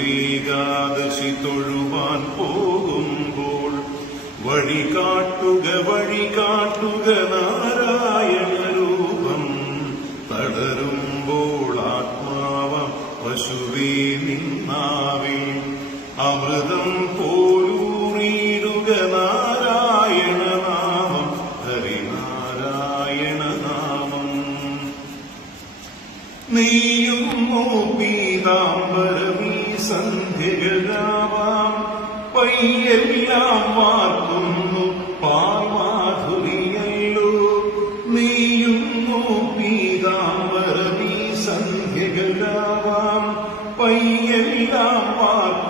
മധുരേകാദശി തൊഴുവാൻ പോകുമ്പോൾ വഴികാട്ടുക നാരായണ രൂപം. തളരുമ്പോൾ ആത്മാവം പശുവേ നിന്നാവിൽ അമൃതം പോലൂറിയിടുക നാരായണ നാമം, ഹരിനാരായണ നാമം. നീയുമോ പീതാംബരമീ സന്ധ്യകളാവാം, പയ്യെല്ലാം വാർക്കുന്നു പാൽമാധുരിയല്ലോ. നീയുമോ പീതാംബരമീ സന്ധ്യകളാവാം, പയ്യെല്ലാം വാർക്കുന്നു